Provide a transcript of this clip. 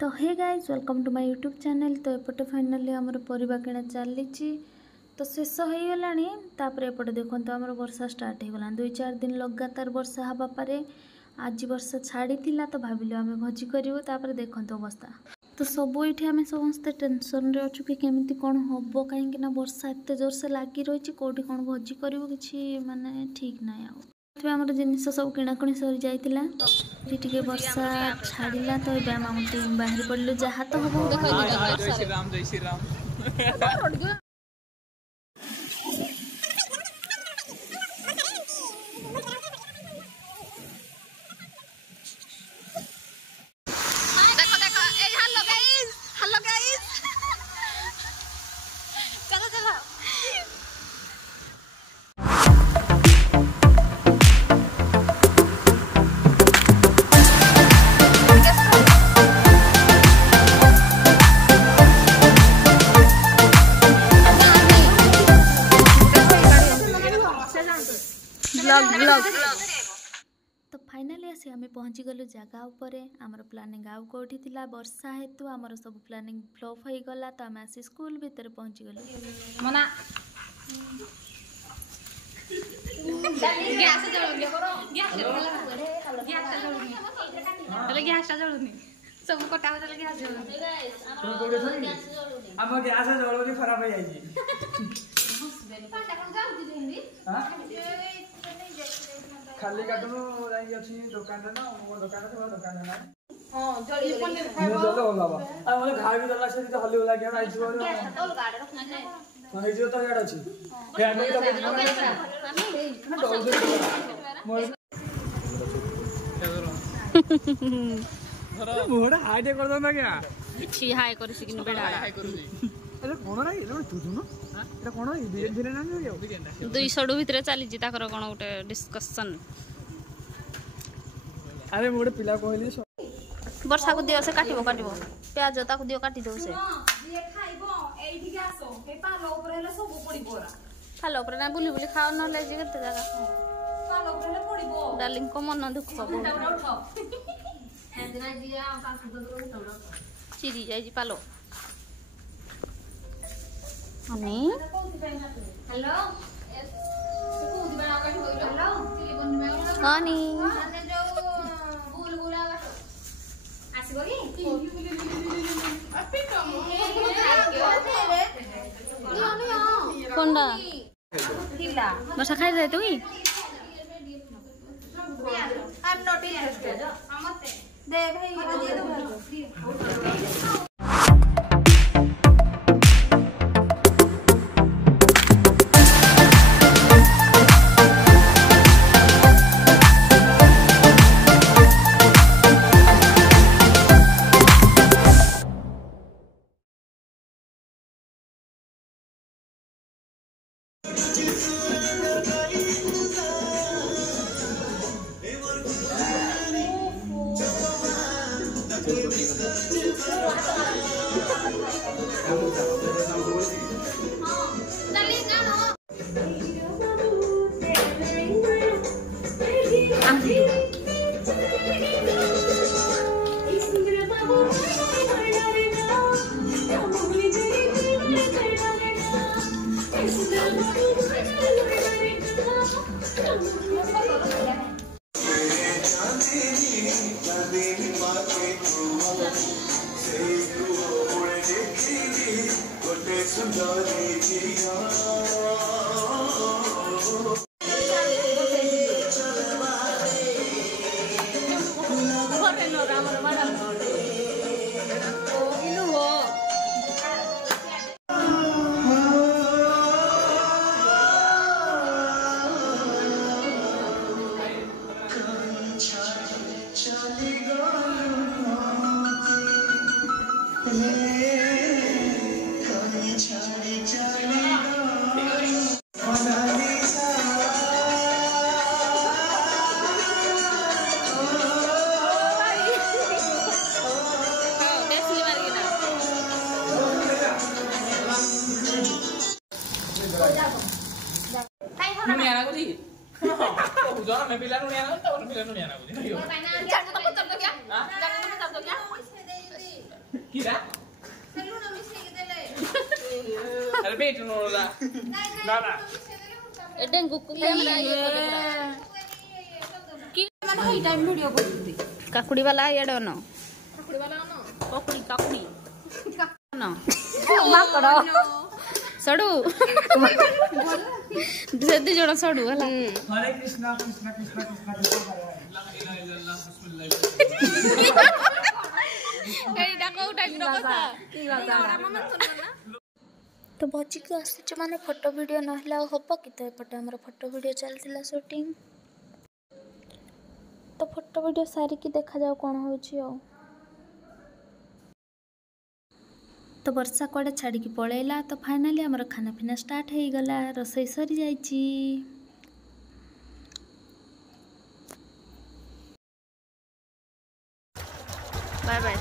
तो hey guys welcome to my YouTube channel. तो एपटे फाइनाली आमर परिबा किଣା चली तो शेष हो गलानी। तापर एपटे देखो तो आमर वर्षा स्टार्ट हो गला 2-4 दिन लगातार वर्षा हवा पारे। आज वर्षा छाड़ी थिला तो भाविलु आमे भोजी करिवो। तापर देखो तो अवस्था तो सब ये आम समस्त टेंशन रे अच्छु कि केमिति कौन हम कहीं वर्षा एत जोर से लगी रही कौटी कौन भोजी करूँ कि माने ठीक ना आम जिनस सब किणाकुणी सरी जाइतिला टिके वर्षा छाड़िला तो ये आम टीम बाहर पड़लु जहाँ तो हम जय श्री राम जय श्री राम। तो फाइनाली आसी आम पहुँची गलु जगह उपर। आमर प्लानिंग आउ कौटी थिला वर्षा हेतु आमर सब प्लानिंग फ्लॉप हो गला। तो आम आसी स्कूल भितर पहुँची गलु। मना गैस जळुनी गैस जळुनी सब कटा हो गैस जळुनी हम गैस जळुनी खराब हो जाई खाली काटनो जाई अछि दुकान रे ना वो दुकान रे दुकान ना हां जळी पनीर जलो होलाबा आ मोले घा भी दला से हल्ली होला के आई जो गैस तो गाडे रखना है हां हे जो तो याड अछि हे आमे तो के मोड़ा हाई दे कर दो क्या छी हाई कर सिकिन बेडा हाई करू अरे कोन रे एलो तू ना एटा कोन बिरेन बिरेन ना जो 200 भितर चली जी ताकर कोन उटे डिस्कशन। अरे मोड़े पिला कहली वर्षा को दियो से काटिबो प्याज ताको दियो काटी दो से ये खाइबो एठी गासो हे पालो ऊपर हेले सब पड़ी पोरा खालो ऊपर ना बुली बुली खाओ न ले जी केते जगह पालो ऊपर हेले पड़ीबो डार्लिंग को मन दुख सब हे दिना जिया का सुदर उठो चिरी जाई जी पालो अनि हेलो कोउदी बना काटी होइलो हेलो चिली बन में अनि माने जो भूल भूला आसीबो की अपि कम कोंडा हिला वर्षा खाई जाए तू आई एम नॉट इंटरेस्टेड हमते दे भाई दे दो Nunia aku sih. Oh, jangan main pilihan Nunia, tahu pilihan Nunia aku sih. Jangan kamu contohnya. Jangan kamu contohnya. किरा लूण मिसेई देले अरे बेट नोला ना ना ए डेंगू को कैमरा ये की माने हई टाइम वीडियो करती काकुड़ी वाला येडो न काकुड़ी वाला न काकुड़ी न माकड़ सडू से दी जण सडू हला हरे कृष्णा कृष्णा कृष्णा कृष्णा कृष्णा ला इलाहा इल्लल्लाह बिस्मिल्लाह एइडा को टाइम रो कथा तो बचिक आसुच माने फोटो वीडियो नहला हब कि तो एपटे हमर फोटो वीडियो चलथिला शूटिंग तो फोटो वीडियो सारी की देखा जाओ कौन होची ओ तो वर्षा कड़े छाड़ी की पळेला तो फाइनली हमर खाना पीना स्टार्ट हो गला रसोई सरी जाइची बाय बाय